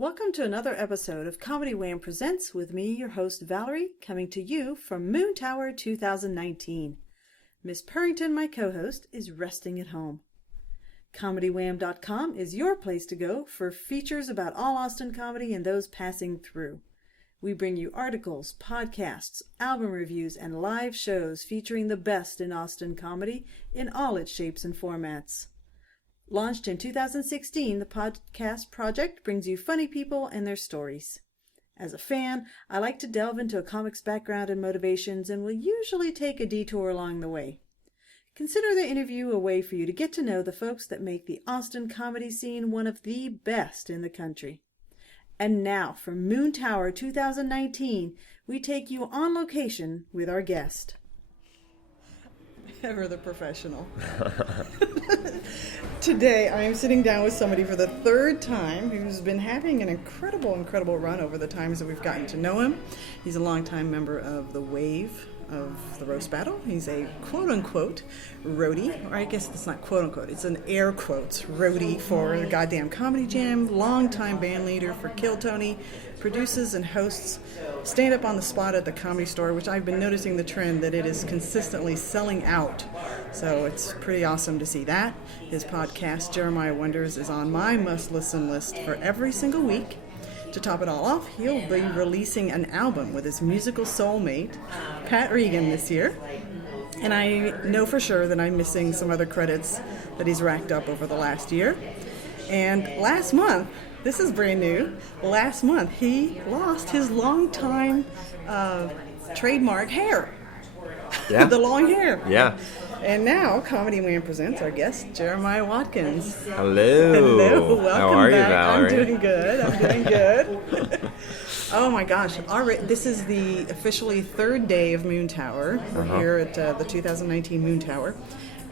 Welcome to another episode of Comedy Wham Presents with me, your host Valerie, coming to you from Moontower 2019. Miss Purrington, my co-host, is resting at home. ComedyWham.com is your place to go for features about all Austin comedy and those passing through. We bring you articles, podcasts, album reviews, and live shows featuring the best in Austin comedy in all its shapes and formats. Launched in 2016, the podcast project brings you funny people and their stories. As a fan, I like to delve into a comic's background and motivations and will usually take a detour along the way. Consider the interview a way for you to get to know the folks that make the Austin comedy scene one of the best in the country. And now, from Moontower 2019, we take you on location with our guest. Ever the professional. Today, I am sitting down with somebody for the third time who's been having an incredible run over the times that we've gotten to know him. He's a longtime member of the Wave of the Roast Battle. He's a quote-unquote roadie, or I guess it's not quote-unquote, it's an air quotes roadie for the Goddamn Comedy Jam, longtime band leader for Kill Tony, produces and hosts Stand Up on the Spot at the Comedy Store, which I've been noticing the trend that it is consistently selling out. So it's pretty awesome to see that. His podcast, Jeremiah Wonders, is on my must-listen list for every single week. To top it all off, he'll be releasing an album with his musical soulmate, Pat Regan, this year. And I know for sure that I'm missing some other credits that he's racked up over the last year. And last month, this is brand new, last month he lost his longtime trademark hair. Yeah. The long hair. Yeah. And now, Comedy Wham presents our guest, Jeremiah Watkins. Hello. Welcome How are back. you, Valerie? I'm doing good. Oh my gosh. This is the officially third day of Moontower. We're here at the 2019 Moontower.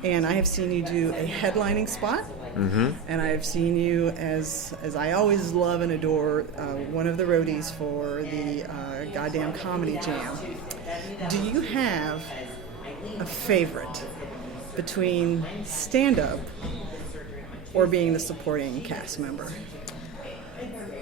And I have seen you do a headlining spot. Mm-hmm. And I have seen you, as I always love and adore, one of the roadies for the Goddamn Comedy Jam. Do you have a favorite between stand-up or being the supporting cast member?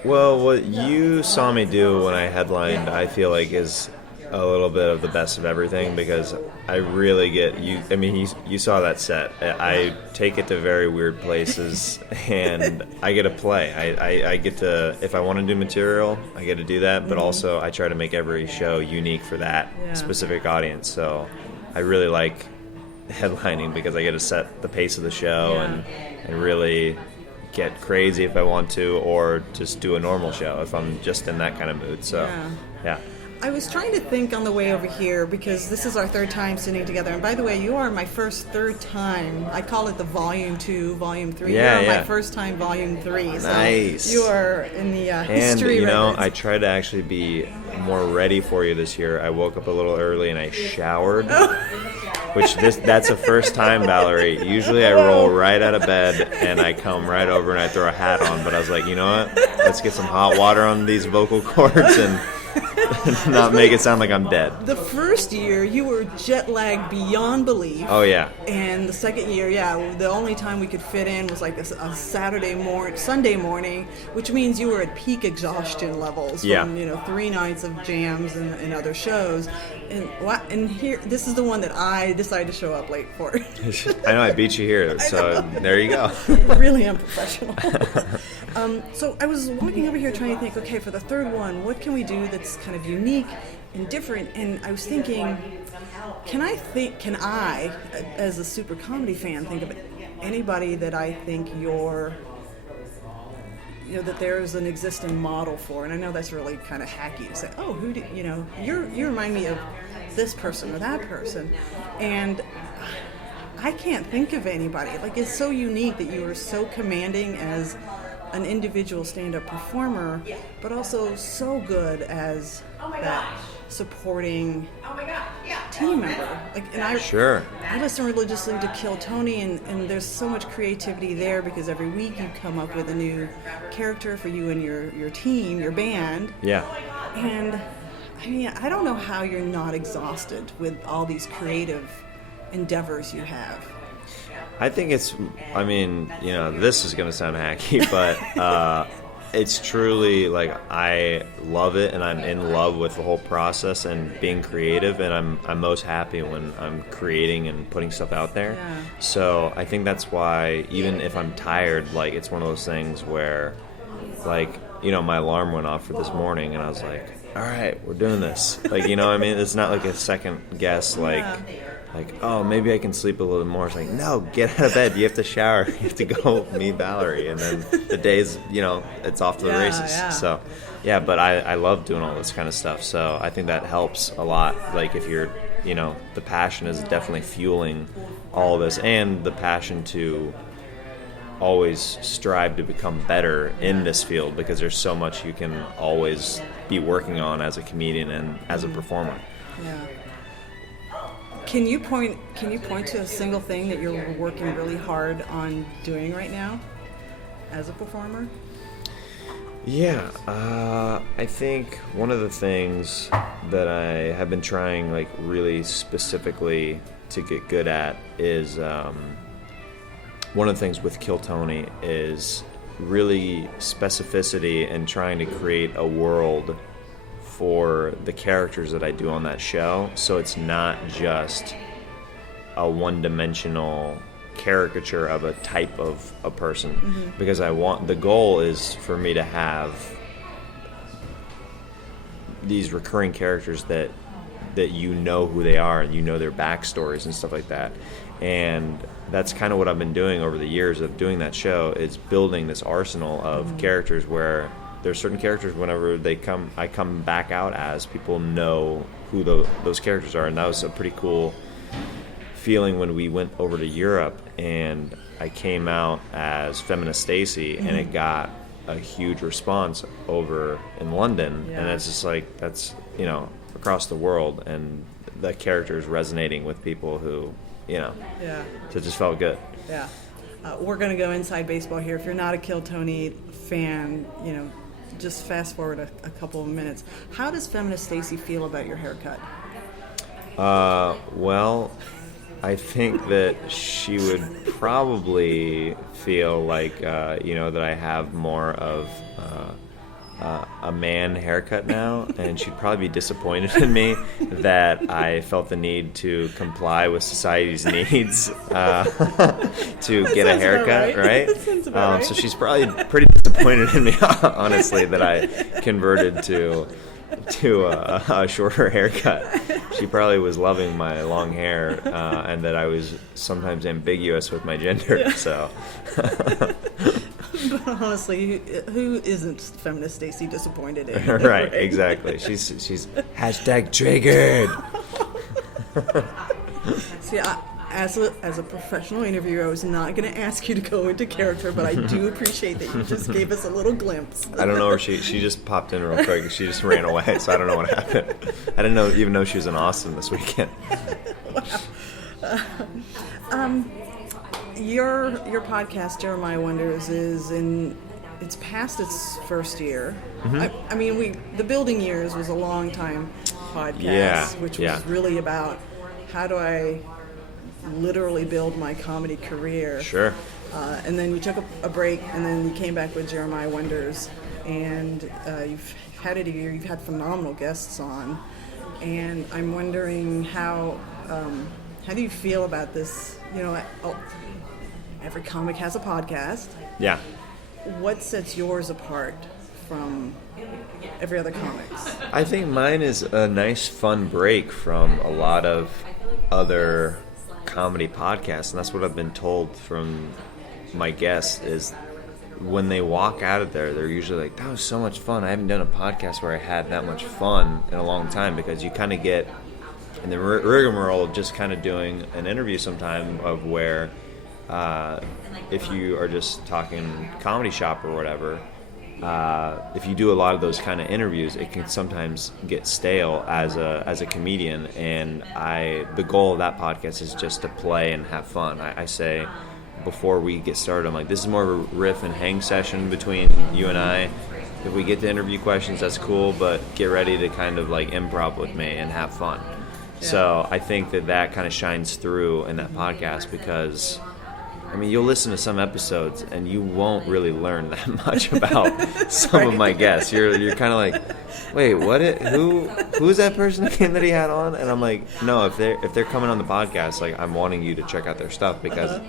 Well, what you saw me do when I headlined, I feel like is a little bit of the best of everything, because I really get you. I mean, you saw that set. I take it to very weird places, and I get to play. I get to, if I want to do material, I get to do that. But also, I try to make every show unique for that specific audience. So I really like headlining because I get to set the pace of the show and really get crazy if I want to, or just do a normal show if I'm just in that kind of mood. So, yeah. I was trying to think on the way over here, because this is our third time sitting together. And by the way, you are my third time. I call it the Volume 2, Volume 3. Yeah, You're my first time, Volume 3. So nice. You are in the history And, records. I tried to actually be more ready for you this year. I woke up a little early and I showered. That's the first time, Valerie. Usually I roll right out of bed and I come right over and I throw a hat on. But I was like, you know what? Let's get some hot water on these vocal cords and not make it sound like I'm dead. The first year, you were jet lagged beyond belief. Oh, yeah. And the second year, the only time we could fit in was like a Sunday morning, which means you were at peak exhaustion levels from 3 nights of jams and other shows. And here, this is the one that I decided to show up late for. I know, I beat you here, so there you go. Really unprofessional. So I was walking over here trying to think, okay, for the third one, what can we do that's kind of unique and different? And I was thinking, can I, as a super comedy fan, think of anybody that I think that there's an existing model for? And I know that's really kind of hacky to say, oh, who do you remind me of this person or that person. And I can't think of anybody. Like, it's so unique that you are so commanding as an individual stand-up performer, but also so good as that supporting team member. I listen religiously to Kill Tony, and there's so much creativity there, because every week you come up with a new character for you and your team, your band. Yeah. And I mean, I don't know how you're not exhausted with all these creative endeavors you have. I think this is going to sound hacky, but it's truly like I love it, and I'm in love with the whole process and being creative, and I'm most happy when I'm creating and putting stuff out there. Yeah. So I think that's why even if I'm tired, like it's one of those things where, like, you know, my alarm went off for this morning, and I was like, all right, we're doing this. Like, you know what I mean? It's not like a second guess, like, oh, maybe I can sleep a little more. It's like, no, get out of bed. You have to shower. You have to go meet Valerie. And then the day's, you know, it's off to the races. Yeah. So, yeah, but I love doing all this kind of stuff. So I think that helps a lot. Like if you're, you know, the passion is definitely fueling all this, and the passion to always strive to become better in this field, because there's so much you can always be working on as a comedian and as a performer. Yeah. Can you point to a single thing that you're working really hard on doing right now as a performer? Yeah, I think one of the things that I have been trying, like, really specifically to get good at is one of the things with Kill Tony is really specificity and trying to create a world for the characters that I do on that show, so it's not just a one-dimensional caricature of a type of a person, because the goal is for me to have these recurring characters that you know who they are and you know their backstories and stuff like that. And that's kind of what I've been doing over the years of doing that show, is building this arsenal of characters where there's certain characters, whenever I come back out as, people know who those characters are. And that was a pretty cool feeling when we went over to Europe and I came out as Feminist Stacy, and it got a huge response over in London. And it's just like, that's, you know, across the world, and the character is resonating with people who, you know, so it just felt good. Yeah. We're going to go inside baseball here. If you're not a Kill Tony fan, you know, just fast forward a couple of minutes. How does Feminist Stacy feel about your haircut? Well, I think that she would probably feel like, you know, that I have more of a man haircut now, and she'd probably be disappointed in me that I felt the need to comply with society's needs to get a haircut, right? That sounds about right. So she's probably pretty disappointed in me, honestly, that I converted to a shorter haircut. She probably was loving my long hair, and that I was sometimes ambiguous with my gender. So. But honestly, who isn't Feminist Stacy disappointed in? Right, exactly. She's hashtag triggered. See, as a professional interviewer, I was not going to ask you to go into character, but I do appreciate that you just gave us a little glimpse. I don't know where she just popped in real quick. She just ran away, so I don't know what happened. I didn't even know she was in Austin this weekend. Wow. Your podcast, Jeremiah Wonders, it's past its first year. I mean, the Building Years was a long time podcast, which was really about how do I literally build my comedy career. Sure. And then you took a break, and then you came back with Jeremiah Wonders, and you've had it a year. You've had phenomenal guests on, and I'm wondering how do you feel about this? You know, every comic has a podcast. Yeah. What sets yours apart from every other comics? I think mine is a nice, fun break from a lot of other comedy podcasts, and that's what I've been told from my guests, is when they walk out of there, they're usually like, that was so much fun. I haven't done a podcast where I had that much fun in a long time, because you kind of get in the rigmarole of just kind of doing an interview sometime of where if you are just talking comedy shop or whatever, if you do a lot of those kind of interviews, it can sometimes get stale as a comedian. And the goal of that podcast is just to play and have fun. I say before we get started, I'm like, this is more of a riff and hang session between you and I. If we get to interview questions, that's cool, but get ready to kind of like improv with me and have fun. Yeah. So I think that kind of shines through in that podcast, because I mean, you'll listen to some episodes and you won't really learn that much about some of my guests. You're kind of like, wait, who's that person again that he had on? And I'm like, no, if they're coming on the podcast, like, I'm wanting you to check out their stuff because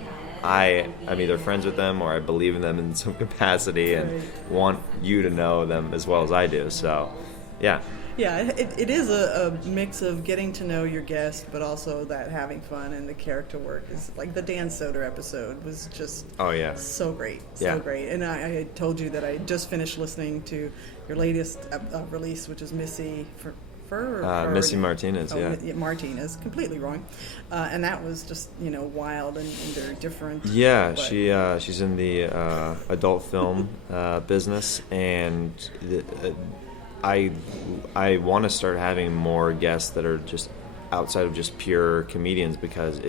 I'm either friends with them or I believe in them in some capacity and want you to know them as well as I do. So, yeah. Yeah, it is a mix of getting to know your guest, but also that having fun and the character work. Is like the Dan Soder episode was just so great, great. And I told you that I just finished listening to your latest release, which is Missy Missy Martinez, Martinez, completely wrong. And that was just, wild and they're different. Yeah, she's in the adult film business, and I want to start having more guests that are just outside of just pure comedians because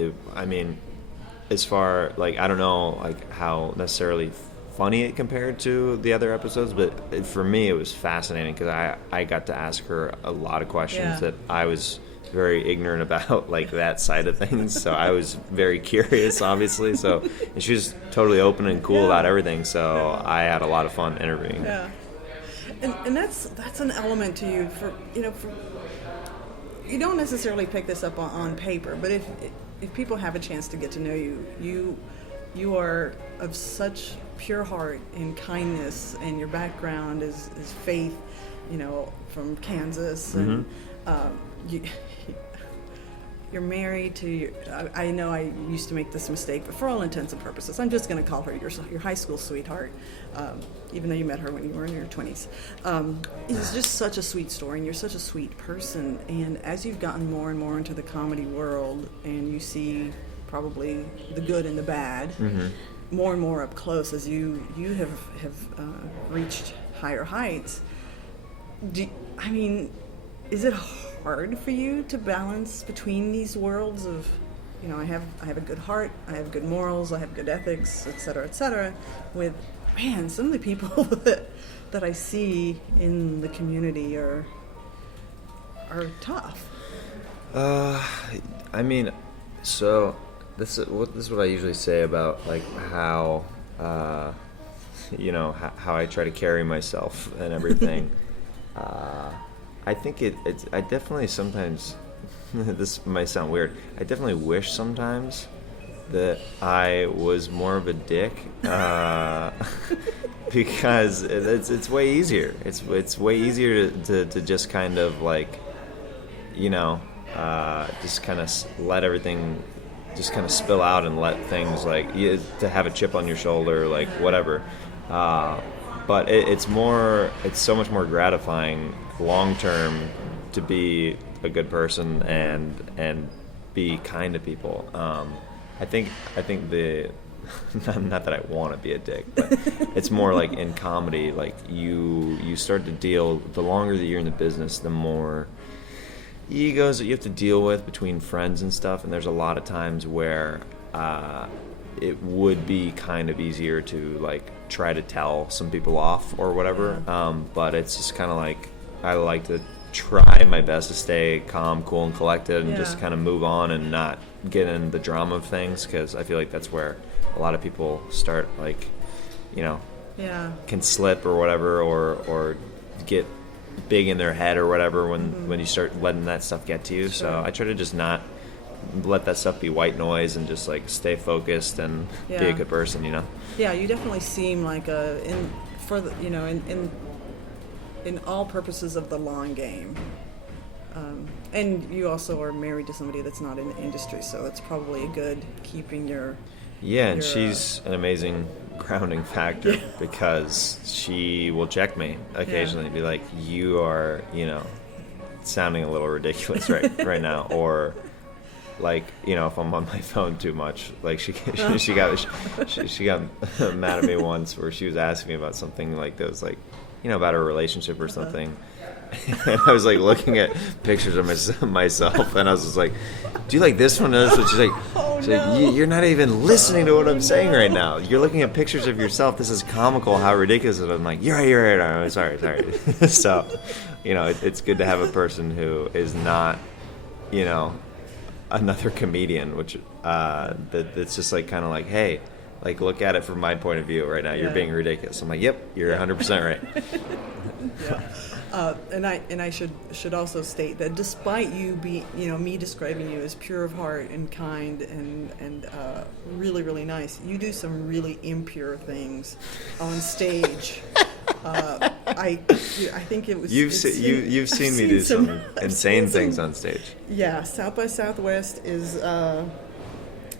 as far like I don't know like how necessarily funny it compared to the other episodes, but for me it was fascinating because I got to ask her a lot of questions that I was very ignorant about, like that side of things. So I was very curious, obviously. So and she was totally open and cool about everything. So I had a lot of fun interviewing. Yeah. And that's an element to you for you don't necessarily pick this up on paper, but if people have a chance to get to know you are of such pure heart and kindness, and your background is faith, from Kansas, and you're married to I know I used to make this mistake, but for all intents and purposes, I'm just going to call her your high school sweetheart, even though you met her when you were in your 20s. It's just such a sweet story, and you're such a sweet person. And as you've gotten more and more into the comedy world, and you see probably the good and the bad, more and more up close as you have reached higher heights. Is it hard for you to balance between these worlds of, I have a good heart, I have good morals, I have good ethics, et cetera, with, man, some of the people that I see in the community are tough. So this is what I usually say about like how how I try to carry myself and everything. I think I definitely sometimes, this might sound weird, I definitely wish sometimes that I was more of a dick, because it's way easier. It's way easier to just kind of like, just kind of let everything just kind of spill out and let things like, to have a chip on your shoulder, like whatever. But it's so much more gratifying long term to be a good person and be kind to people. I think the not that I want to be a dick, but it's more like in comedy, like you start to deal, the longer that you're in the business, the more egos that you have to deal with between friends and stuff, and there's a lot of times where it would be kind of easier to like try to tell some people off or whatever, but it's just kind of like I like to try my best to stay calm, cool, and collected, and just kind of move on and not get in the drama of things, because I feel like that's where a lot of people start, like, can slip or whatever, or get big in their head or whatever when you start letting that stuff get to you. Sure. So I try to just not let that stuff be white noise and just like stay focused and be a good person, Yeah, you definitely seem like in all purposes of the long game. And you also are married to somebody that's not in the industry, so that's probably a good keeping your... Yeah, and she's an amazing grounding factor, because she will check me occasionally and be like, you are, sounding a little ridiculous right now, or... Like, if I'm on my phone too much, like she got mad at me once where she was asking me about something like that was like, about her relationship or something. And I was like looking at pictures of myself, and I was just like, do you like this one? And she's like, you're not even listening to what I'm saying right now. You're looking at pictures of yourself. This is comical, how ridiculous it is. I'm like, you're right. I'm sorry. So, it's good to have a person who is not, another comedian, which that's just like kind of like, hey, Like, look at it from my point of view right now. You're being ridiculous. I'm like, yep, you're 100% right. And I should also state that despite me describing you as pure of heart and kind and really, really nice, you do some really impure things on stage. I think it was. You've seen me do some insane things on stage. Yeah, South by Southwest is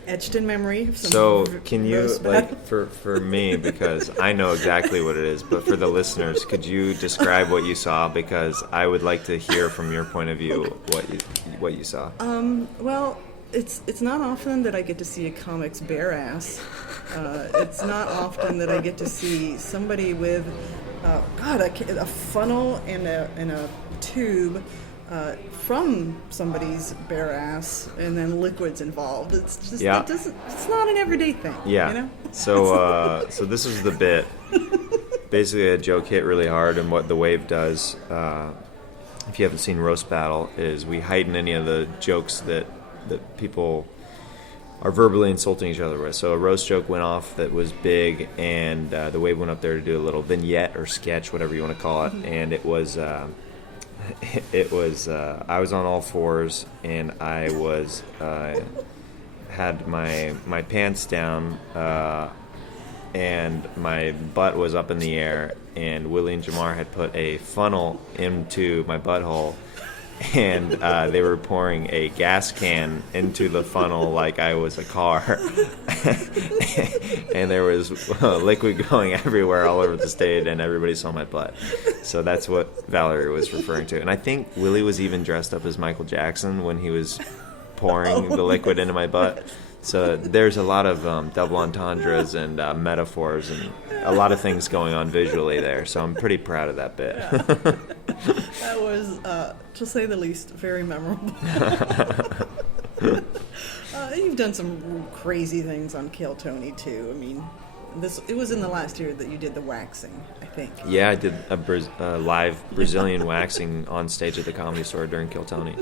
etched in memory. So can you, like, for me, because I know exactly what it is, but for the listeners, could you describe what you saw? Because I would like to hear from your point of view what you saw. Well, it's not often that I get to see a comic's bare ass. It's not often that I get to see somebody with a funnel and a tube from somebody's bare ass, and then liquids involved. It's just it's not an everyday thing. Yeah. You know? So this was the bit. Basically, a joke hit really hard, and what the Wave does, if you haven't seen Roast Battle, is we heighten any of the jokes that people are verbally insulting each other with. So a roast joke went off that was big, and the Wave went up there to do a little vignette or sketch, whatever you want to call it, and it was I was on all fours, and I was had my pants down, and my butt was up in the air, and Willie and Jamar had put a funnel into my butthole, and they were pouring a gas can into the funnel like I was a car. And there was liquid going everywhere all over the stage, and everybody saw my butt. So that's what Valerie was referring to. And I think Willie was even dressed up as Michael Jackson when he was pouring the liquid into my butt. So there's a lot of double entendres and metaphors and a lot of things going on visually there. So I'm pretty proud of that bit. Yeah. That was, to say the least, very memorable. You've done some crazy things on Kill Tony too. I mean, it was in the last year that you did the waxing, I think. Yeah, I did a live Brazilian waxing on stage at the Comedy Store during Kill Tony.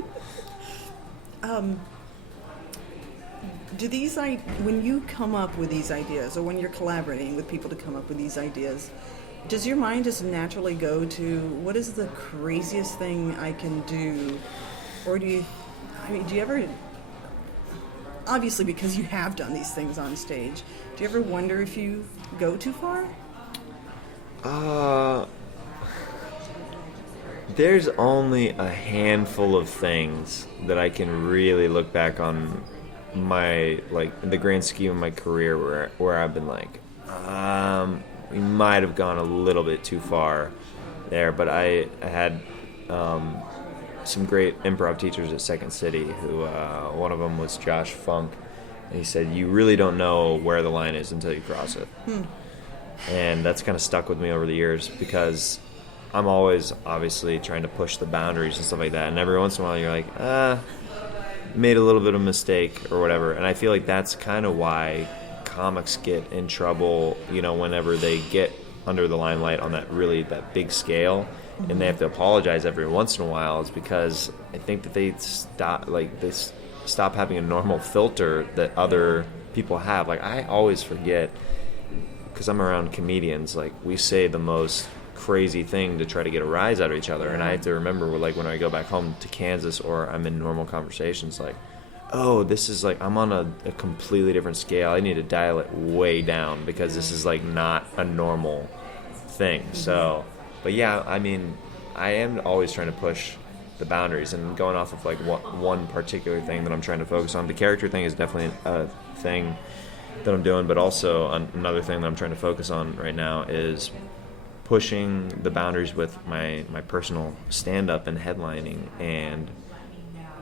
When you come up with these ideas, or when you're collaborating with people to come up with these ideas, does your mind just naturally go to what is the craziest thing I can do? Or do you ever, obviously because you have done these things on stage, do you ever wonder if you go too far? There's only a handful of things that I can really look back on my, like, in the grand scheme of my career where I've been like, we might have gone a little bit too far there, but I had some great improv teachers at Second City who, one of them was Josh Funk, and he said, you really don't know where the line is until you cross it. And that's kind of stuck with me over the years, because I'm always obviously trying to push the boundaries and stuff like that, and every once in a while you're like, made a little bit of a mistake or whatever. And I feel like that's kind of why comics get in trouble, whenever they get under the limelight on that big scale, and they have to apologize every once in a while, is because I think that they stop having a normal filter that other people have. Like, I always forget, because I'm around comedians, like, we say the most crazy thing to try to get a rise out of each other, and I have to remember, like, when I go back home to Kansas or I'm in normal conversations, like, oh, this is like, I'm on a completely different scale, I need to dial it way down, because this is like not a normal thing. So, but yeah, I mean, I am always trying to push the boundaries, and going off of like one particular thing that I'm trying to focus on. The character thing is definitely a thing that I'm doing, but also another thing that I'm trying to focus on right now is pushing the boundaries with my personal stand-up and headlining, and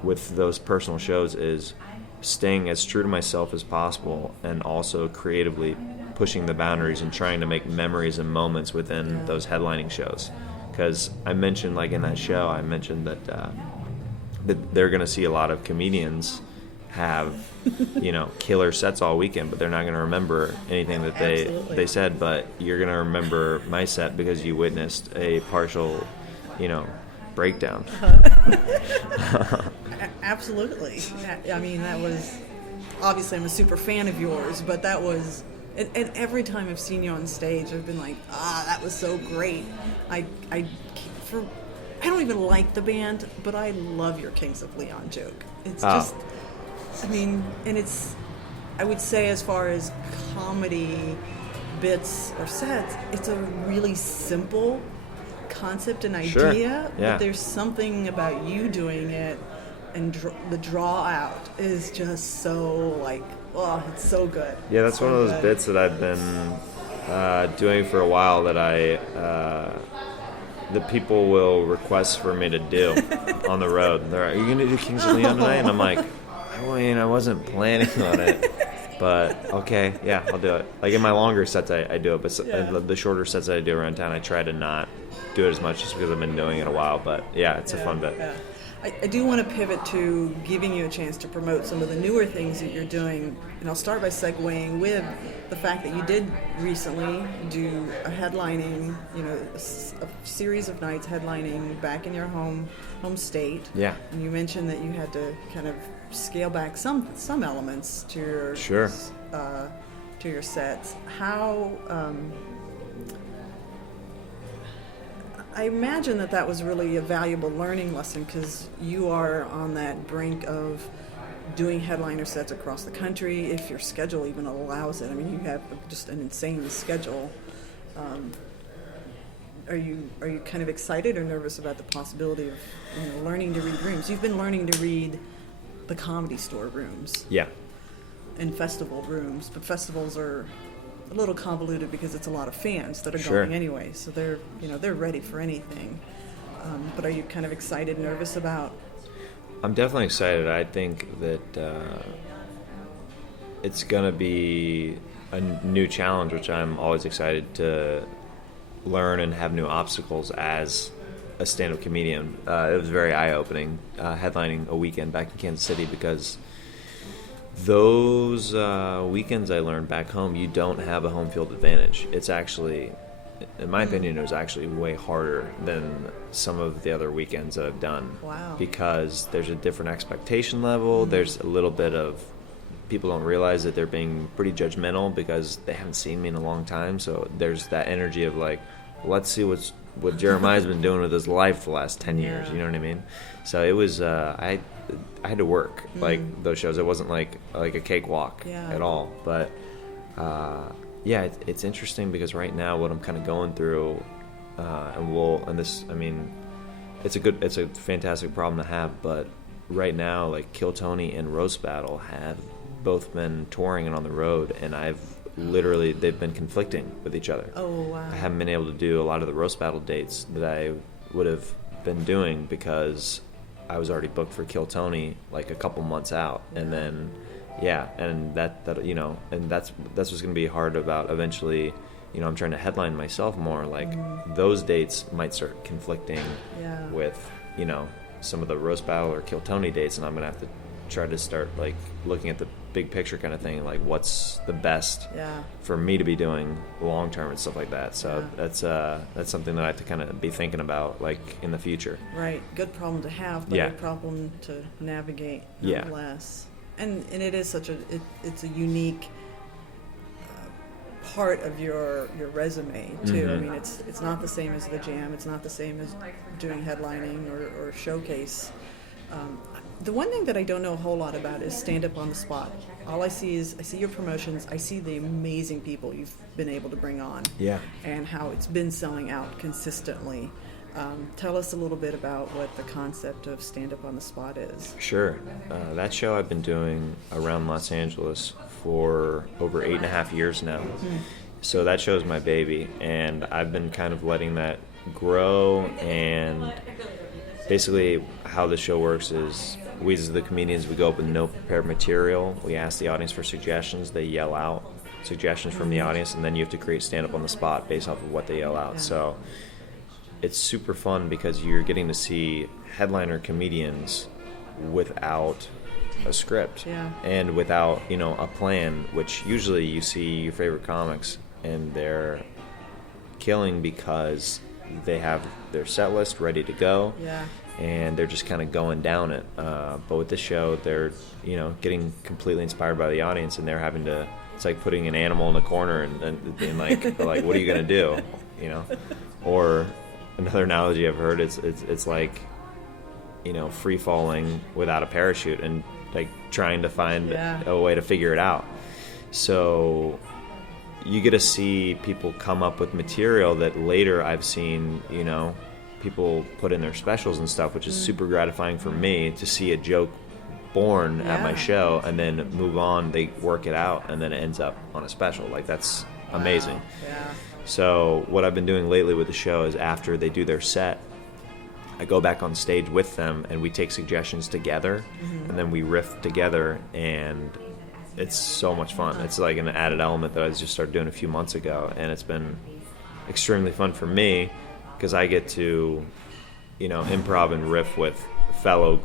with those personal shows is staying as true to myself as possible, and also creatively pushing the boundaries and trying to make memories and moments within those headlining shows. Because I mentioned, like in that show, I mentioned that they're going to see a lot of comedians have killer sets all weekend, but they're not going to remember anything that they said. But you're going to remember my set because you witnessed a partial breakdown. Absolutely. I mean, that was, obviously I'm a super fan of yours, but that was And every time I've seen you on stage, I've been like, that was so great. I don't even like the band, but I love your Kings of Leon joke. It's just, I mean, and it's, I would say as far as comedy bits or sets, it's a really simple concept and idea, Sure. Yeah. but there's something about you doing it, and the draw out is just so like, oh, it's so good. Yeah, that's so one of those good. bits that I've been doing for a while that that people will request for me to do on the road. They're like, "Are you going to do Kings of Leon tonight?" And I'm like, I mean, I wasn't planning on it, but okay, yeah, I'll do it. Like in my longer sets, I do it, but the shorter sets that I do around town, I try to not do it as much just because I've been doing it a while. But yeah, it's a fun bit. Yeah. I do want to pivot to giving you a chance to promote some of the newer things that you're doing, and I'll start by segueing with the fact that you did recently do a headlining, a series of nights headlining back in your home state. Yeah. And you mentioned that you had to kind of scale back some elements to your to your sets. How I imagine that was really a valuable learning lesson, because you are on that brink of doing headliner sets across the country, if your schedule even allows it. I mean, you have just an insane schedule. Are you kind of excited or nervous about the possibility of learning to read rooms? You've been learning to read the Comedy Store rooms. Yeah. And festival rooms, but festivals are a little convoluted because it's a lot of fans that are Sure. going anyway, so they're ready for anything. But are you kind of excited, nervous about? I'm definitely excited. I think that it's going to be a new challenge, which I'm always excited to learn and have new obstacles as a stand-up comedian. It was very eye-opening headlining a weekend back in Kansas City, because those weekends I learned back home, you don't have a home field advantage. It's actually, in my opinion, it was actually way harder than some of the other weekends that I've done. Wow. Because there's a different expectation level. There's a little bit of, people don't realize that they're being pretty judgmental because they haven't seen me in a long time. So there's that energy of like, let's see what Jeremiah's been doing with his life the last 10 years. You know what I mean? So it was, I had to work like those shows. It wasn't like a cakewalk at all. But it's interesting because right now what I'm kind of going through, it's a fantastic problem to have. But right now, like Kill Tony and Roast Battle have both been touring and on the road, and they've been conflicting with each other. Oh, wow. I haven't been able to do a lot of the Roast Battle dates that I would have been doing because I was already booked for Kill Tony like a couple months out. And then and that's what's going to be hard about eventually. I'm trying to headline myself more, like those dates might start conflicting with some of the Roast Battle or Kill Tony dates, and I'm going to have to try to start like looking at the big picture kind of thing, like what's the best for me to be doing long term and stuff like that. So that's something that I have to kind of be thinking about like in the future. Right, good problem to have, but a problem to navigate nonetheless. And it is it's a unique part of your resume too. I mean, it's not the same as the Jam. It's not the same as doing headlining or showcase. The one thing that I don't know a whole lot about is stand-up on the spot. All I see your promotions. I see the amazing people you've been able to bring on. Yeah. And how it's been selling out consistently. Tell us a little bit about what the concept of stand-up on the spot is. Sure. That show I've been doing around Los Angeles for over 8.5 years now. So that show's my baby, and I've been kind of letting that grow. And basically how the show works is we as the comedians, we go up with no prepared material. We ask the audience for suggestions. They yell out suggestions from the audience, and then you have to create stand-up on the spot based off of what they yell out. So it's super fun because you're getting to see headliner comedians without a script and without a plan, which usually you see your favorite comics and they're killing because they have their set list ready to go and they're just kind of going down it, but with this show they're getting completely inspired by the audience, and they're having to it's like putting an animal in a corner and being like what are you gonna do, you know? Or another analogy I've heard is it's like, you know, free falling without a parachute and like trying to find a way to figure it out. So you get to see people come up with material that later I've seen, you know, people put in their specials and stuff, which is super gratifying for me to see a joke born at my show and then move on. They work it out and then it ends up on a special. Like, that's amazing. Yeah. So what I've been doing lately with the show is after they do their set, I go back on stage with them and we take suggestions together and then we riff together, and it's so much fun. It's like an added element that I just started doing a few months ago, and it's been extremely fun for me because I get to, you know, improv and riff with fellow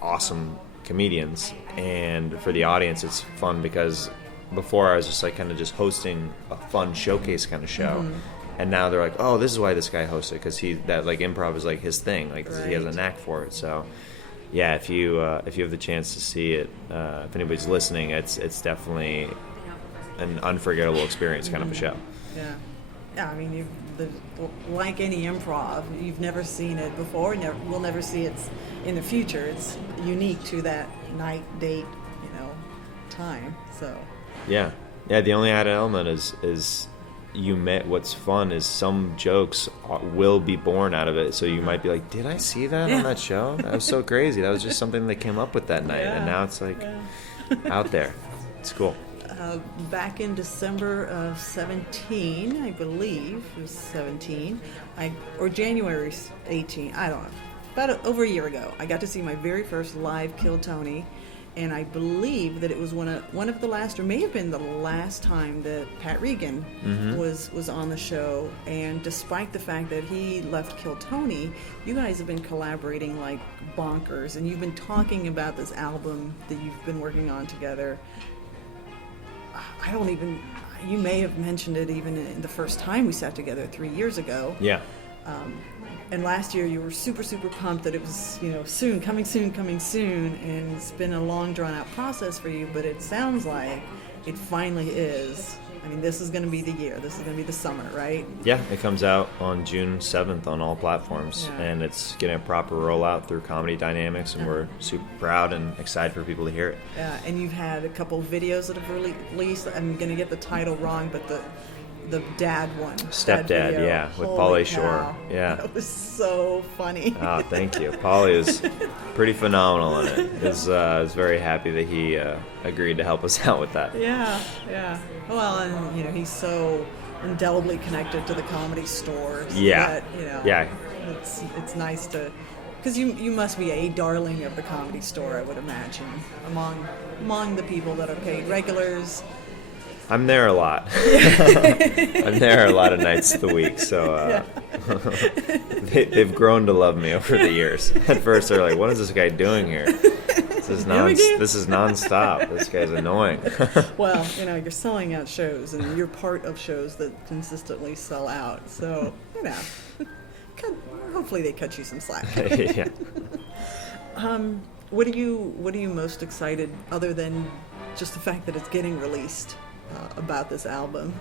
awesome comedians, and for the audience it's fun because before I was just like kind of just hosting a fun showcase kind of show, and now they're like, oh, this is why this guy hosted, because that like improv is like his thing, like he has a knack for it. So yeah, if you have the chance to see it, if anybody's listening, it's definitely an unforgettable experience kind of a show. Yeah, I mean, like any improv, you've never seen it before, we'll never see it in the future. It's unique to that night, date, you know, time. So yeah, the only added element is what's fun is some jokes will be born out of it, so you might be like, did I see that on that show? That was so crazy. That was just something they came up with that night, and now it's like out there. It's cool. Back in December of 17, I believe it was 17, or January 18, I don't know, about over a year ago, I got to see my very first live Kill Tony. And I believe that it was one of the last, or may have been the last time that Pat Regan was on the show. And despite the fact that he left Kill Tony, you guys have been collaborating like bonkers, and you've been talking about this album that you've been working on together. You may have mentioned it even in the first time we sat together 3 years ago. Yeah. And last year you were super, super pumped that it was, you know, coming soon, and it's been a long, drawn-out process for you, but it sounds like it finally is. I mean, this is going to be the year. This is going to be the summer, right? Yeah, it comes out on June 7th on all platforms, and it's getting a proper rollout through Comedy Dynamics, and we're super proud and excited for people to hear it. Yeah, and you've had a couple of videos that have released. I'm going to get the title wrong, but the dad one. Stepdad, yeah, with Pauly Shore. Yeah. That was so funny. Oh, thank you. Pauly is pretty phenomenal in it. I was very happy that he agreed to help us out with that. Yeah. Well, and, you know, he's so indelibly connected to the Comedy Store. So that, you know, it's nice to... Because you must be a darling of the Comedy Store, I would imagine, among the people that are paid regulars. I'm there a lot. I'm there a lot of nights of the week, so they've grown to love me over the years. At first, they're like, "What is this guy doing here? This is nonstop. This guy's annoying." Well, you know, you're selling out shows, and you're part of shows that consistently sell out. So, you know, hopefully they cut you some slack. Yeah. What are you most excited, other than just the fact that it's getting released, about this album?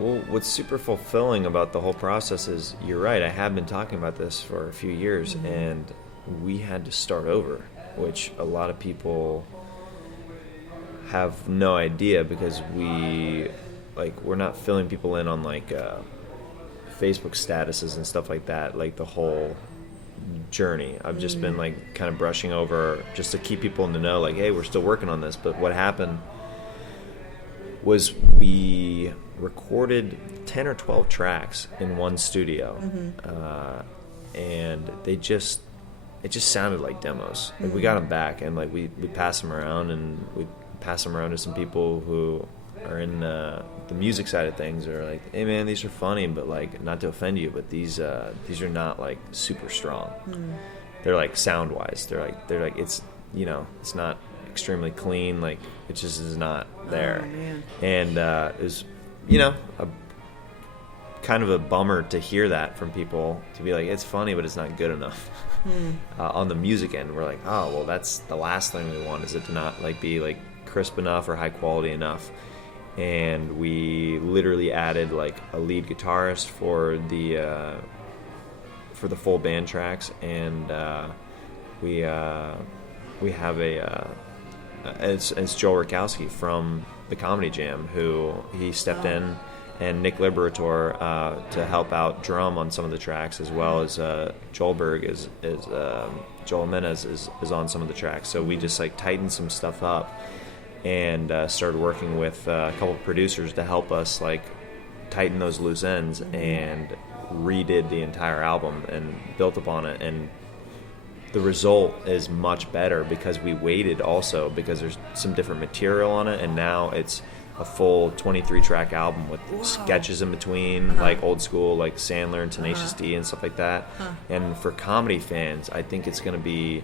Well, what's super fulfilling about the whole process is, you're right, I have been talking about this for a few years, and we had to start over, which a lot of people have no idea, because we're not filling people in on like Facebook statuses and stuff like that, like the whole journey. I've just been like kind of brushing over just to keep people in the know, like, hey, we're still working on this. But what happened was we recorded 10 or 12 tracks in one studio, and it just sounded like demos. Like, we got them back, and like we passed them around, and we passed them around to some people who are in the music side of things, are like, hey man, these are funny, but like, not to offend you, but these are not like super strong. They're like sound wise, they're like it's, you know, it's not extremely clean, like it just is not there. And it was, you know, a kind of a bummer to hear that from people, to be like, it's funny but it's not good enough. On the music end, we're like, oh well, that's the last thing we want, is it to not like be like crisp enough or high quality enough. And we literally added like a lead guitarist for the full band tracks, and we have it's Joel Rakowski from the Comedy Jam, who he stepped in, and Nick Liberator to help out drum on some of the tracks, as well as Joel Berg Joel Jimenez is on some of the tracks. So we just like tightened some stuff up and started working with a couple of producers to help us like tighten those loose ends, and redid the entire album and built upon it. And the result is much better because we waited also, because there's some different material on it, and now it's a full 23 track album with sketches in between, like old school like Sandler and Tenacious D and stuff like that. And for comedy fans, I think it's going to be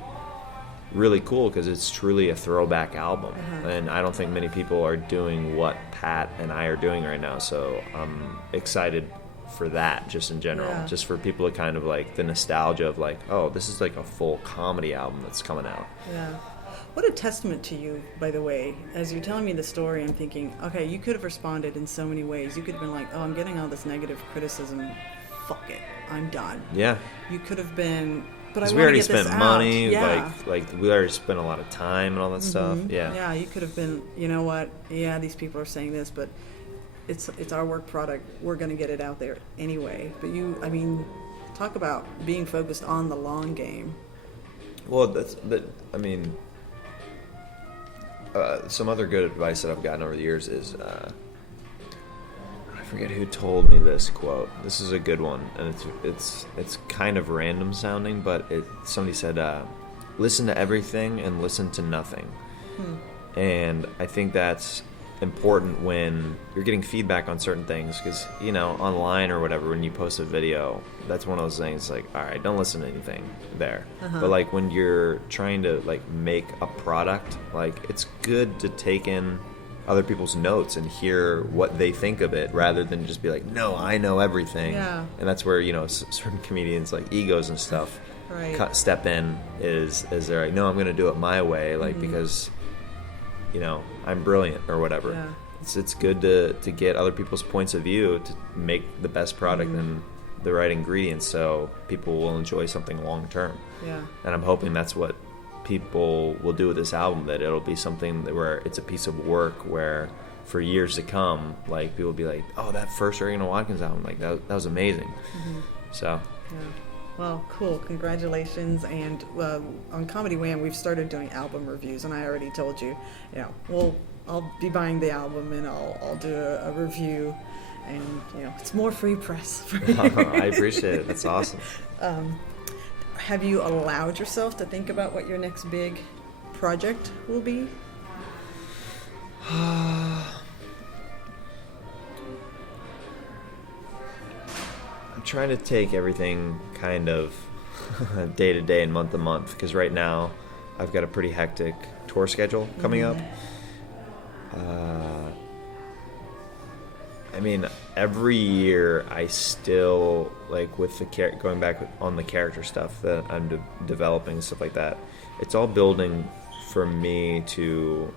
really cool because it's truly a throwback album, and I don't think many people are doing what Pat and I are doing right now, so I'm excited for that, just in general, just for people to kind of like the nostalgia of like, oh, this is like a full comedy album that's coming out. What a testament to you, by the way. As you're telling me the story, I'm thinking, okay, you could have responded in so many ways. You could have been like, oh, I'm getting all this negative criticism, fuck it, I'm done. You could have been, but I want to get this out. We already spent money, like we already spent a lot of time and all that stuff. You could have been, you know what, these people are saying this, but it's our work product, we're going to get it out there anyway. But talk about being focused on the long game. Well, some other good advice that I've gotten over the years is, I forget who told me this quote. This is a good one, and it's kind of random sounding, but somebody said, listen to everything and listen to nothing. And I think that's important when you're getting feedback on certain things, because online or whatever, when you post a video, that's one of those things like, all right, don't listen to anything there. But like when you're trying to like make a product, like it's good to take in other people's notes and hear what they think of it, rather than just be like, no, I know everything. And that's where certain comedians like egos and stuff step in, is they're like, no, I'm going to do it my way, like because I'm brilliant or whatever. It's good to get other people's points of view to make the best product and the right ingredients, so people will enjoy something long term. And I'm hoping that's what people will do with this album, that it'll be something where it's a piece of work where for years to come, like people will be like, oh, that first Jeremiah Watkins album, like that was amazing. So Well, cool. Congratulations. And on Comedy Wham, we've started doing album reviews, and I already told you, I'll be buying the album and I'll do a review, and it's more free press for you. I appreciate it. That's awesome. Have you allowed yourself to think about what your next big project will be? I'm trying to take everything kind of day to day and month to month, because right now I've got a pretty hectic tour schedule coming up. Every year I still, like with the going back on the character stuff that I'm developing and stuff like that, it's all building for me to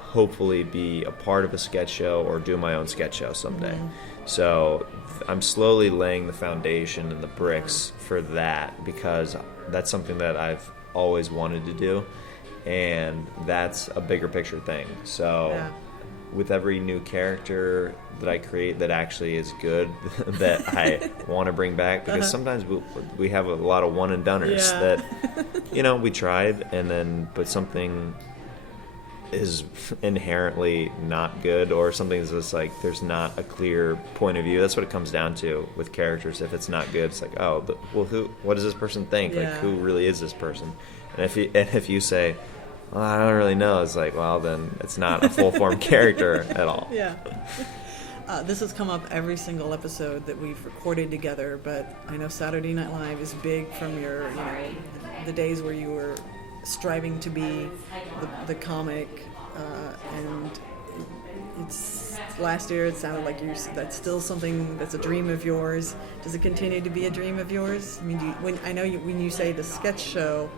hopefully be a part of a sketch show or do my own sketch show someday. So I'm slowly laying the foundation and the bricks for that, because that's something that I've always wanted to do, and that's a bigger picture thing. So with every new character that I create that actually is good, that I want to bring back, because sometimes we have a lot of one and doners that we tried, and then but something is inherently not good, or something's just like there's not a clear point of view. That's what it comes down to with characters. If it's not good, it's like, oh, what does this person think? Like, who really is this person? And if you say, well, I don't really know, it's like, well, then it's not a full form character at all. This has come up every single episode that we've recorded together, but I know Saturday Night Live is big from your the days where you were striving to be the comic, and it's last year it sounded like that's still something that's a dream of yours. Does it continue to be a dream of yours? I mean, when you say the sketch show,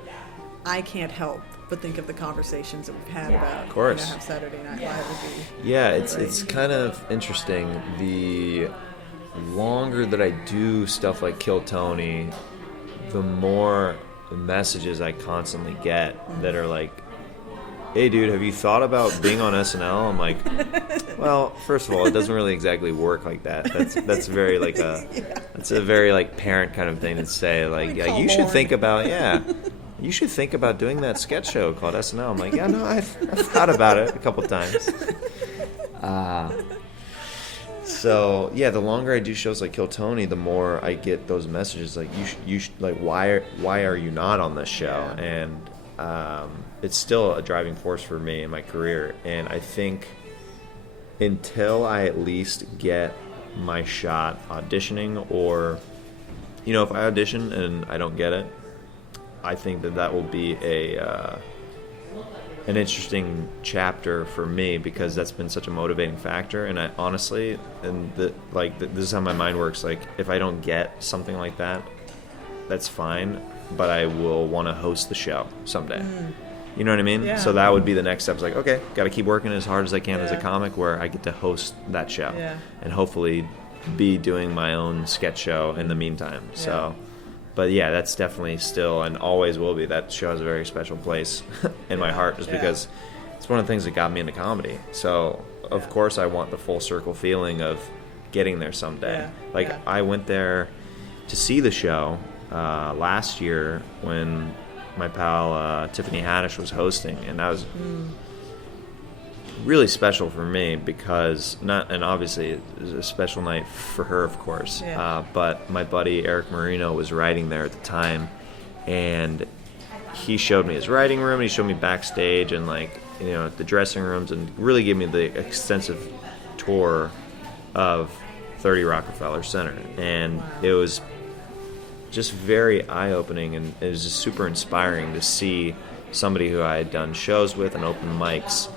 I can't help but think of the conversations that we've had about, Of course. how Saturday Night Live would be. Yeah, it's kind of interesting. The longer that I do stuff like Kill Tony, the more messages I constantly get that are like, hey dude, have you thought about being on SNL? I'm like, well, first of all, it doesn't really exactly work like that. That's very like that's a very like parent kind of thing to say. Like, yeah, you should think about you should think about doing that sketch show called SNL. I'm like, yeah, no, I've thought about it a couple times. So yeah, the longer I do shows like Kill Tony, the more I get those messages like you should like why are you not on this show? And it's still a driving force for me in my career. And I think until I at least get my shot auditioning, or if I audition and I don't get it, I think that will be an interesting chapter for me, because that's been such a motivating factor. And I honestly, this is how my mind works. Like, if I don't get something like that, that's fine, but I will want to host the show someday. You know what I mean? Yeah. So that would be the next step. It's like, okay, got to keep working as hard as I can as a comic, where I get to host that show and hopefully be doing my own sketch show in the meantime. Yeah. So, but yeah, that's definitely still and always will be. That show has a very special place in my heart, just because it's one of the things that got me into comedy. So, of course, I want the full circle feeling of getting there someday. I went there to see the show last year when my pal Tiffany Haddish was hosting, and that was really special for me, because and obviously it was a special night for her, of course, but my buddy Eric Marino was writing there at the time, and he showed me his writing room, and he showed me backstage and the dressing rooms, and really gave me the extensive tour of 30 Rockefeller Center. And it was just very eye-opening, and it was just super inspiring to see somebody who I had done shows with and open mics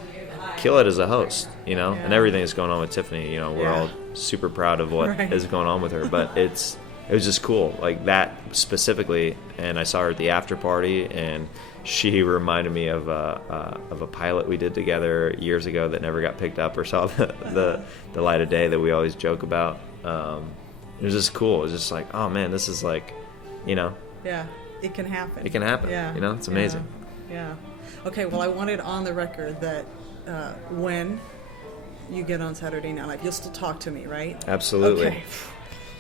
kill it as a host, and everything that's going on with Tiffany. We're all super proud of what is going on with her, but it was just cool, like that specifically. And I saw her at the after party, and she reminded me of a pilot we did together years ago that never got picked up or saw the light of day, that we always joke about. It was just cool. It was just like, oh man, this is like, yeah, it can happen. It can happen. It's amazing. Yeah. Okay, well, I wanted on the record that when you get on Saturday Night Live, you'll still talk to me, right? Absolutely. Okay.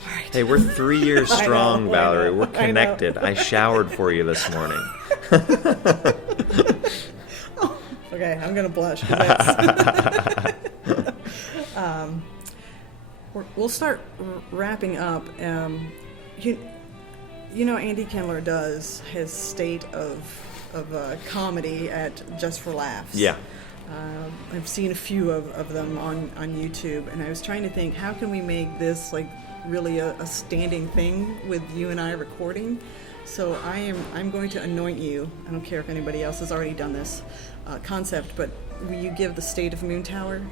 All right. Hey, we're 3 years strong, Valerie. We're I connected. I showered for you this morning. Okay, I'm going to blush. 'Cause that's we'll start wrapping up. Andy Kindler does his state of comedy at Just for Laughs. Yeah. I've seen a few of them on YouTube, and I was trying to think, how can we make this like really a standing thing with you and I recording? So I'm going to anoint you. I don't care if anybody else has already done this concept, but will you give the state of Moontower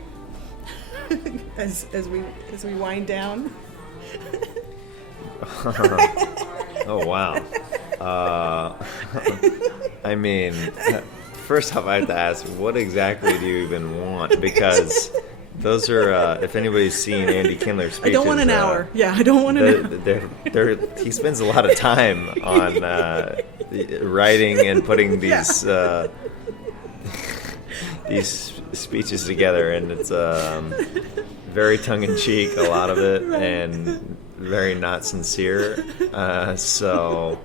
as we wind down? Oh wow. I mean, first off, I have to ask, what exactly do you even want? Because those are, if anybody's seen Andy Kindler's speeches, I don't want an hour. Yeah, I don't want an hour. He spends a lot of time on writing and putting these speeches together, and it's very tongue-in-cheek, a lot of it, and very not sincere. So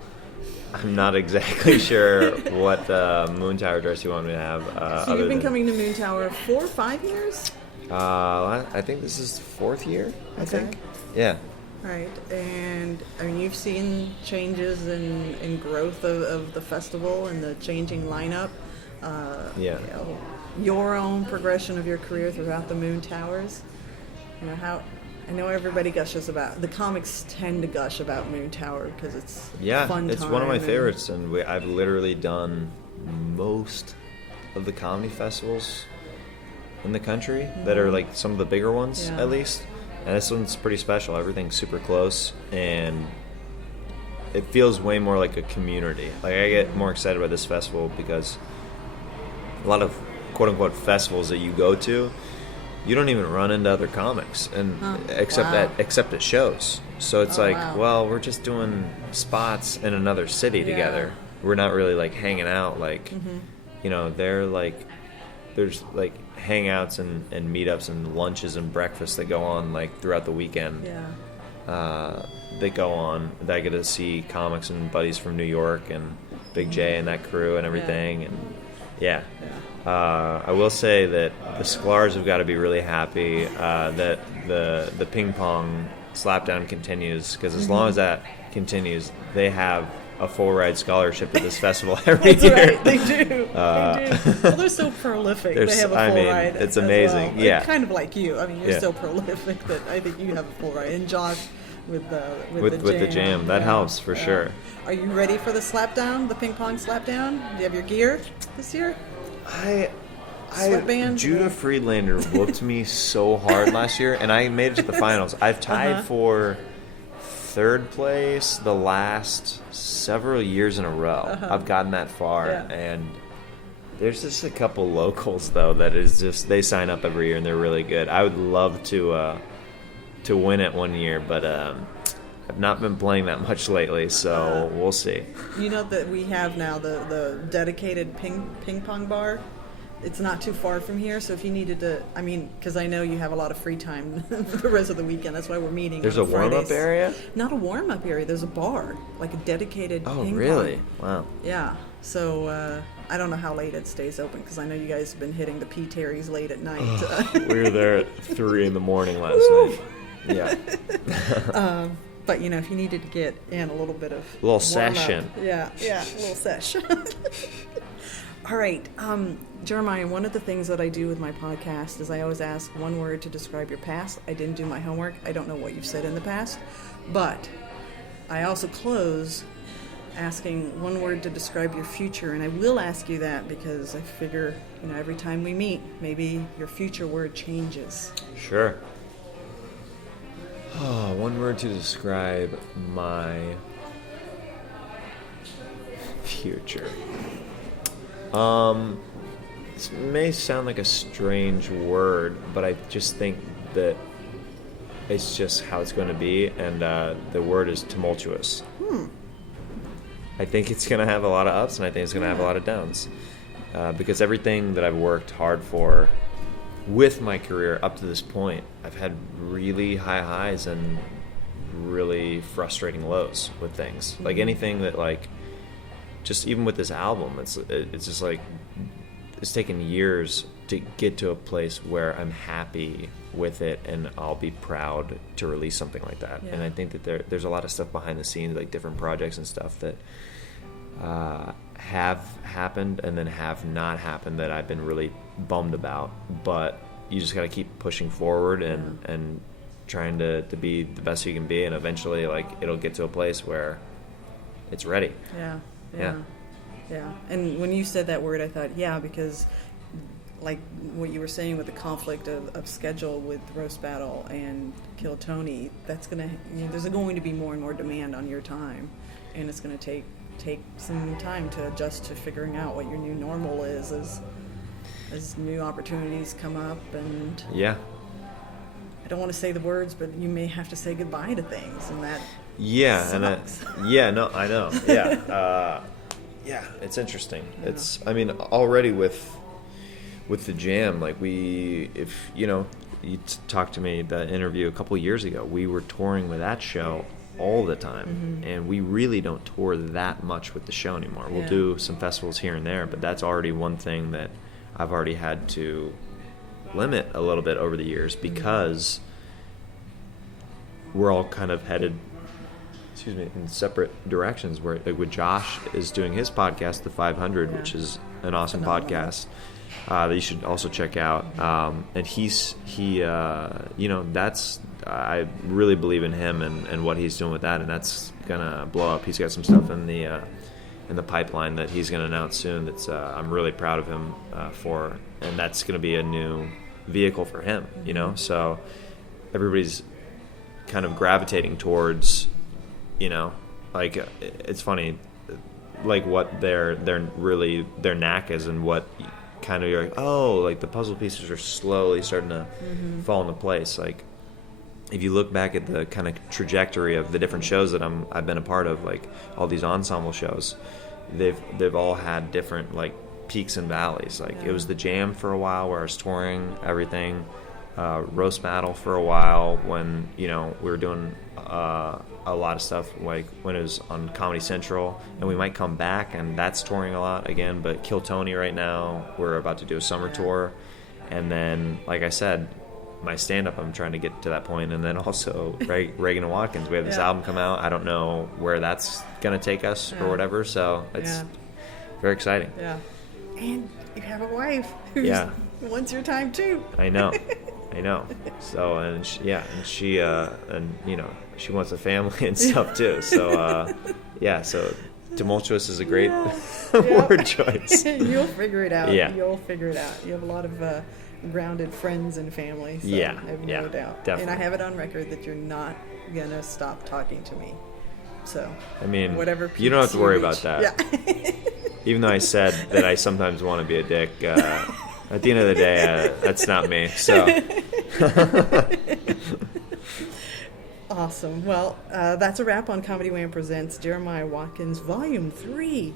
I'm not exactly sure what Moontower dress you want me to have. So you've been coming to Moontower 4 or 5 years? I think this is 4th year, I think. Yeah. Right. And I mean, you've seen changes in growth of the festival and the changing lineup. Your own progression of your career throughout the Moontowers. How I know everybody gushes about, the comics tend to gush about Moontower because it's fun. It's one of my favorites, and I've literally done most of the comedy festivals in the country that are like some of the bigger ones, at least. And this one's pretty special. Everything's super close, and it feels way more like a community. Like I get more excited about this festival because a lot of quote unquote festivals that you go to, you don't even run into other comics, and except at shows. So it's well, we're just doing spots in another city together. We're not really like hanging out. Like they're like there's like hangouts and meetups and lunches and breakfasts that go on like throughout the weekend. That go on that I get to see comics and buddies from New York and Big J and that crew and everything. And I will say that the Sklar's have got to be really happy that the ping pong slapdown continues, because as long as that continues, they have a full ride scholarship at this festival every year. Right, they do. They do. Well, they're so prolific. They have a full ride. It's amazing. Well. Yeah, kind of like you. I mean, you're so prolific that I think you have a full ride. And Josh with the jam. That helps for sure. Are you ready for the slapdown, the ping pong slapdown? Do you have your gear this year? Judah Friedlander whooped me so hard last year, and I made it to the finals. I've tied for third place the last several years in a row. I've gotten that far, and there's just a couple locals though that is just, they sign up every year and they're really good. I would love to win it one year, but I've not been playing that much lately, so we'll see. You know that we have now the dedicated ping pong bar. It's not too far from here, so if you needed to, I mean, because I know you have a lot of free time the rest of the weekend. That's why we're meeting. There's a warm-up area? Not a warm-up area. There's a bar, like a dedicated ping pong. Oh, really? Wow. Yeah. So I don't know how late it stays open, because I know you guys have been hitting the P. Terry's late at night. We were there at 3 in the morning last night. Yeah. But, if you needed to get in a little bit of a little session. Yeah, a little session. All right. Jeremiah, one of the things that I do with my podcast is I always ask one word to describe your past. I didn't do my homework. I don't know what you've said in the past. But I also close asking one word to describe your future. And I will ask you that because I figure, every time we meet, maybe your future word changes. Sure. Oh, one word to describe my future. This may sound like a strange word, but I just think that it's just how it's going to be, and the word is tumultuous. I think it's going to have a lot of ups, and I think it's going to have a lot of downs, because everything that I've worked hard for with my career up to this point, I've had really high highs and really frustrating lows with things. Like anything that, like, just even with this album, it's just like it's taken years to get to a place where I'm happy with it and I'll be proud to release something like that. And I think that there's a lot of stuff behind the scenes, like different projects and stuff that have happened and then have not happened that I've been really bummed about. But you just got to keep pushing forward and trying to be the best you can be, and eventually, like, it'll get to a place where it's ready. Yeah. And when you said that word, I thought, because like what you were saying with the conflict of schedule with Roast Battle and Kill Tony, that's gonna there's going to be more and more demand on your time, and it's gonna take some time to adjust to figuring out what your new normal is as new opportunities come up. And I don't want to say the words, but you may have to say goodbye to things, and that sucks. I know. It's interesting. It's, I mean, already with the jam, like you talked to me that interview a couple years ago, we were touring with that show all the time, and we really don't tour that much with the show anymore. We'll do some festivals here and there, but that's already one thing that I've already had to limit a little bit over the years, because we're all kind of headed in separate directions. Where, like, with Josh is doing his podcast, The 500, which is an awesome podcast that you should also check out. And that's, I really believe in him and what he's doing with that, and that's gonna blow up. He's got some stuff in the pipeline that he's gonna announce soon. That's I'm really proud of him for, and that's gonna be a new vehicle for him. So everybody's kind of gravitating towards like it's funny, like what their knack is, and what kind of you're like, oh, like the puzzle pieces are slowly starting to fall into place. Like if you look back at the kind of trajectory of the different shows that I've been a part of, like all these ensemble shows, they've all had different like peaks and valleys. Like it was the Jam for a while where I was touring everything, roast battle for a while when we were doing a lot of stuff like when it was on Comedy Central, and we might come back and that's touring a lot again. But Kill Tony right now, we're about to do a summer tour, and then like I said, my stand-up, I'm trying to get to that point. And then also Reagan and Watkins, we have this album come out. I don't know where that's gonna take us or whatever, so it's very exciting. And you have a wife who wants your time too. I know. So and she wants a family and stuff too. So so tumultuous is a great word choice. You'll figure it out. Yeah. You'll figure it out. You have a lot of grounded friends and family. So I have no doubt. Definitely. And I have it on record that you're not gonna stop talking to me. So I mean, whatever. You don't have to worry about that. Yeah. Even though I said that I sometimes want to be a dick, at the end of the day, that's not me. So. Awesome. Well, that's a wrap on Comedy Wham Presents Jeremiah Watkins Volume 3.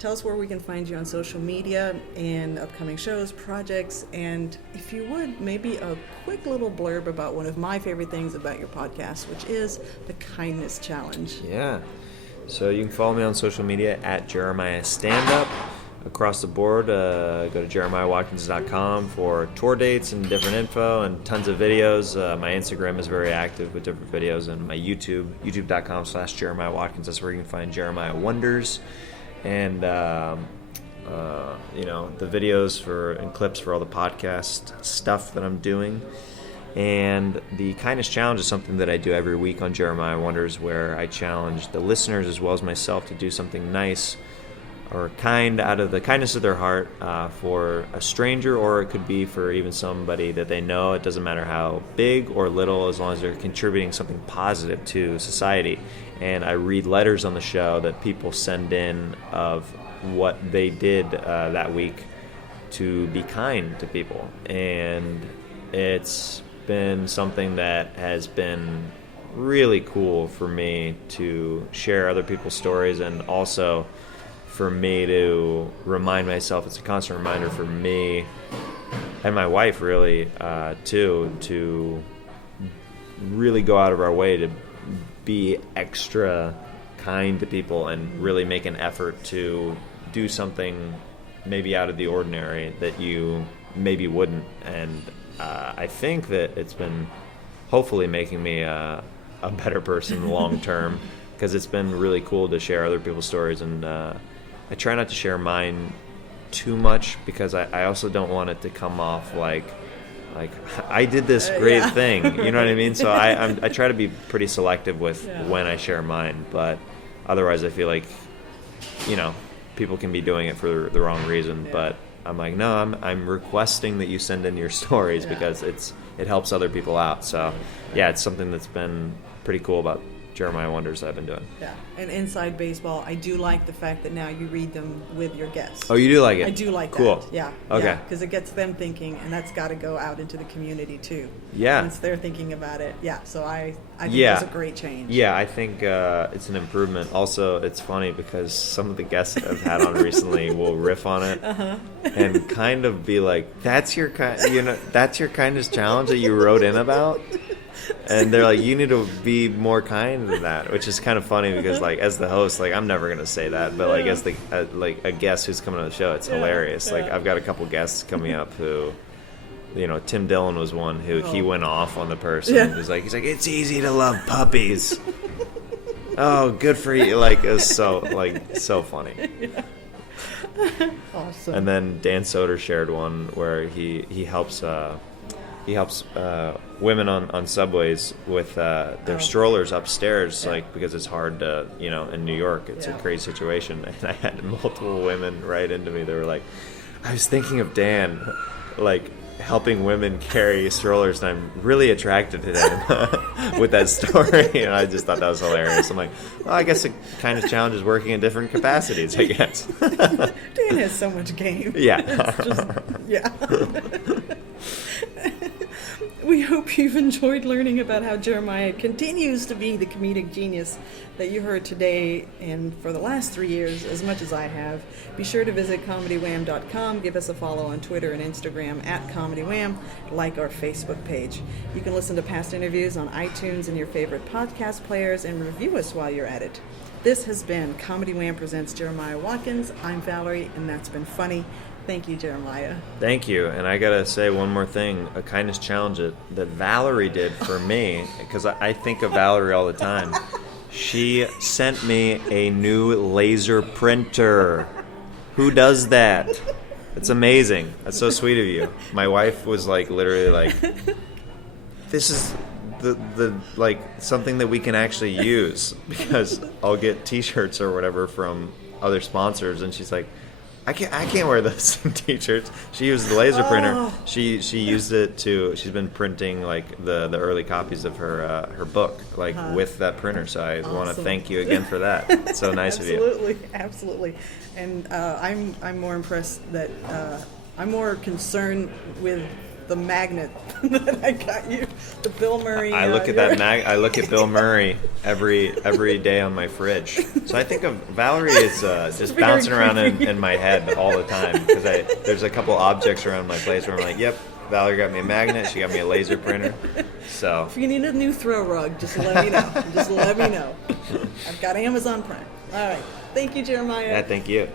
Tell us where we can find you on social media and upcoming shows, projects, and if you would, maybe a quick little blurb about one of my favorite things about your podcast, which is the Kindness Challenge. Yeah. So you can follow me on social media at Jeremiah Standup. Across the board, go to jeremiahwatkins.com for tour dates and different info and tons of videos. My Instagram is very active with different videos, and my youtube.com/Jeremiah Watkins. That's where you can find Jeremiah Wonders. And the videos and clips for all the podcast stuff that I'm doing. And the Kindness Challenge is something that I do every week on Jeremiah Wonders, where I challenge the listeners as well as myself to do something nice or kind out of the kindness of their heart for a stranger, or it could be for even somebody that they know. It doesn't matter how big or little, as long as they're contributing something positive to society. And I read letters on the show that people send in of what they did that week to be kind to people. And it's been something that has been really cool for me to share other people's stories, and also for me to remind myself. It's a constant reminder for me and my wife, really, too, to really go out of our way to be extra kind to people and really make an effort to do something maybe out of the ordinary that you maybe wouldn't. And I think that it's been hopefully making me a better person long term, because it's been really cool to share other people's stories. And I try not to share mine too much, because I also don't want it to come off like I did this great thing, you know what I mean? So I try to be pretty selective with when I share mine, but otherwise I feel like people can be doing it for the wrong reason. But I'm like, no, I'm requesting that you send in your stories because it helps other people out. So it's something that's been pretty cool about Jeremiah Wonders that I've been doing. Yeah, and Inside Baseball, I do like the fact that now you read them with your guests. Oh, you do like it? I do like cool. that. Yeah. Okay. Because it gets them thinking, and that's got to go out into the community too. Yeah. Once they're thinking about it. Yeah. So I think it's a great change. Yeah, I think it's an improvement. Also, it's funny because some of the guests that I've had on recently will riff on it and kind of be like, "That's your that's your kindness challenge that you wrote in about." And they're like, you need to be more kind than that, which is kind of funny because, like, as the host, like, I'm never gonna say that, but like as the like a guest who's coming on the show, it's hilarious. Like, I've got a couple guests coming up who, Tim Dillon was one who he went off on the person. He's like, it's easy to love puppies. Oh, good for you! Like, it was so funny. Awesome. And then Dan Soder shared one where he helps. He helps women on subways with their strollers upstairs, because it's hard to, in New York, it's a crazy situation. And I had multiple women write into me. They were like, I was thinking of Dan, like, helping women carry strollers, and I'm really attracted to them with that story. And I just thought that was hilarious. I'm like, well, I guess it kind of challenges working in different capacities, I guess. Dan has so much game. Yeah. It's just, yeah. We hope you've enjoyed learning about how Jeremiah continues to be the comedic genius that you heard today and for the last 3 years as much as I have. Be sure to visit ComedyWham.com, give us a follow on Twitter and Instagram @ComedyWham, like our Facebook page. You can listen to past interviews on iTunes and your favorite podcast players and review us while you're at it. This has been Comedy Wham presents Jeremiah Watkins. I'm Valerie, and that's been funny. Thank you, Jeremiah. Thank you. And I got to say one more thing, a kindness challenge that Valerie did for me, because I think of Valerie all the time. She sent me a new laser printer. Who does that? It's amazing. That's so sweet of you. My wife was like, literally like, this is the like something that we can actually use, because I'll get t-shirts or whatever from other sponsors, and she's like, I can't wear those t-shirts. She used the laser printer. She used it to. She's been printing like the early copies of her book with that printer. So I want to thank you again for that. It's so nice of you. Absolutely. And I'm more impressed that I'm more concerned with the magnet that I got you, the Bill Murray. I look at I look at Bill Murray every day on my fridge. So I think of Valerie as just bouncing around in my head all the time, because there's a couple objects around my place where I'm like, yep, Valerie got me a magnet. She got me a laser printer. So if you need a new throw rug, just let me know. Just let me know. I've got Amazon Prime. All right. Thank you, Jeremiah. Yeah, thank you.